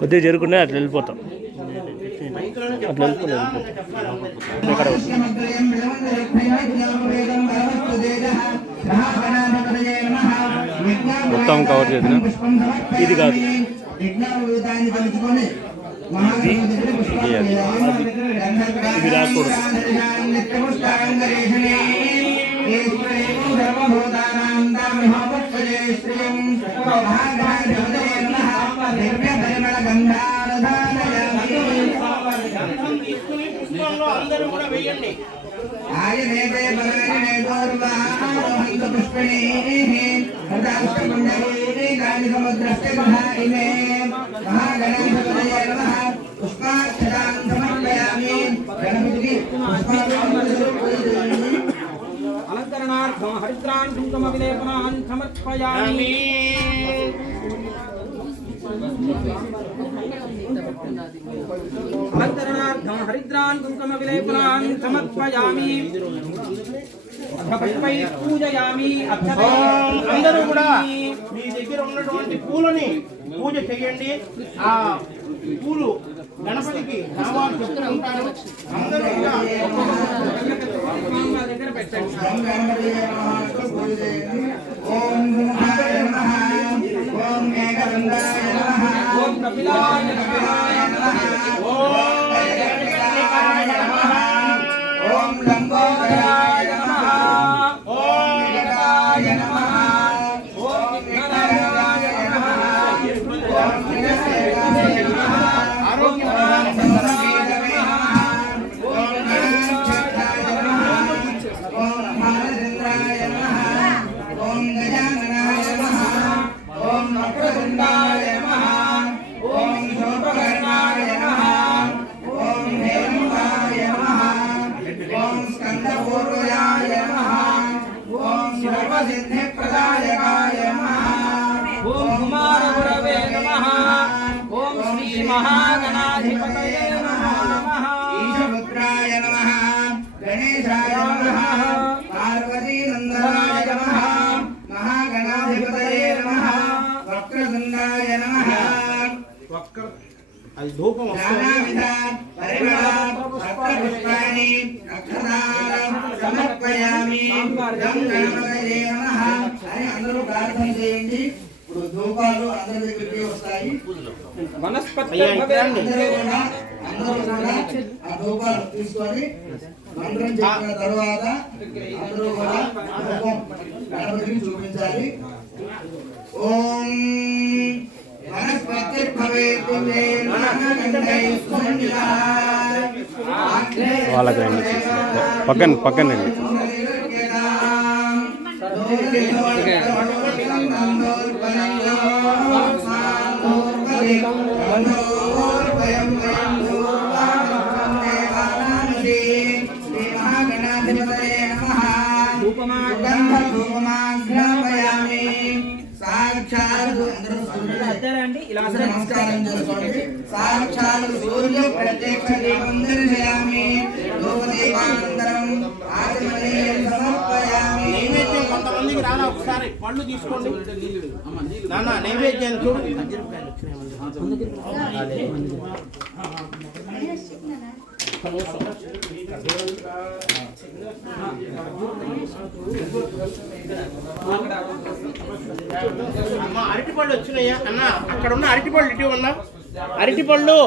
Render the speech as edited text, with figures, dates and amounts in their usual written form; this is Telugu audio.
కొద్దిగా జరుగుకుండా అట్లా వెళ్ళిపోతాం. అట్లా వెళ్ళిపోతాం. మొత్తం కవర్ చేసిన ఇది కాదు, ఇది రాకూడదు. అందరూ కూడా వెయ్యండి. అలంకరణార్థం హరిద్రాన్ కుంకుమ విలేపనాన్ సమర్పయామి. అలంకరణార్థం హరిద్రాన్ కుంకుమ విలేపనాన్ సమర్పయామి. పూజయామి. అందరూ కూడా మీ దగ్గర ఉన్నటువంటి పూలని పూజ చేయండి. ఆ పూలు గణపతికి నామాలు చెప్తుంటారు. అందరూ కూడా దగ్గర పెట్టండి. ఓం ఏకదండాయ నమః. ఓం కపిలాయ నమః. ఓం లంబోదరాయ నమః. ఓం వికటాయ నమః. ఓం విఘ్నరాయ నమః. ఓం శ్రీశైలాయ నమః. ఓం సంగీతమే నమః. ఓం గణాక్షాయ నమః. ఓం భారచంద్రాయ నమః. ఓం గజాననాయ నమః. ఓం వక్రతుండాయ నమః. ఓం శోభకర్ణాయ నమః. ఓం హేమంతాయ నమః. ఓం స్కందపూర్వజాయ నమః. ఓం సర్వసిద్ధిప్రదాయకాయ నమః. ఓం కుమారగురవే నమః. ఓం శ్రీ మహాగణాధిపతయే నమః. ఈశపుత్రాయ నమః. గణేశాయ నమః. పార్వతీనందనాయ నమః. మహాగణాధిపతయే నమః. వక్రతుండాయ నమః. అది ధూపం నానావిధ పరిమళ పత్రపుష్పాణి అక్షతాం సమర్పయామి. గం గణపతయే నమః అని అందరూ ప్రార్థన చేయండి. ఇప్పుడు ధూపాలు అందరి దగ్గరికి వస్తాయి. వనస్పతి అందరూ కూడా ఆ ధూపాలు తీసుకొని మంత్రం చెప్పిన తర్వాత అందరూ కూడా ధూపం గణపతిని చూపించాలి. ఓం వాళ్ళకి పక్కన పక్కన నమస్కారం చేసుకోండి. సాక్షాత్ సూర్య ప్రత్యక్ష దీపం దర్శయామి. ధూపదీపానంతరం ఆచమనీయం సమర్పయామి. నైవేద్యం కొంతమందికి రానా, ఒకసారి పళ్ళు తీసుకోండి. నాన్న నైవేద్యం చూడు. అమ్మ అరటిపళ్ళు వచ్చినాయా అన్న? అక్కడ ఉన్న అరటిపళ్ళు ఇటు ఉన్నా. అరటిపళ్ళు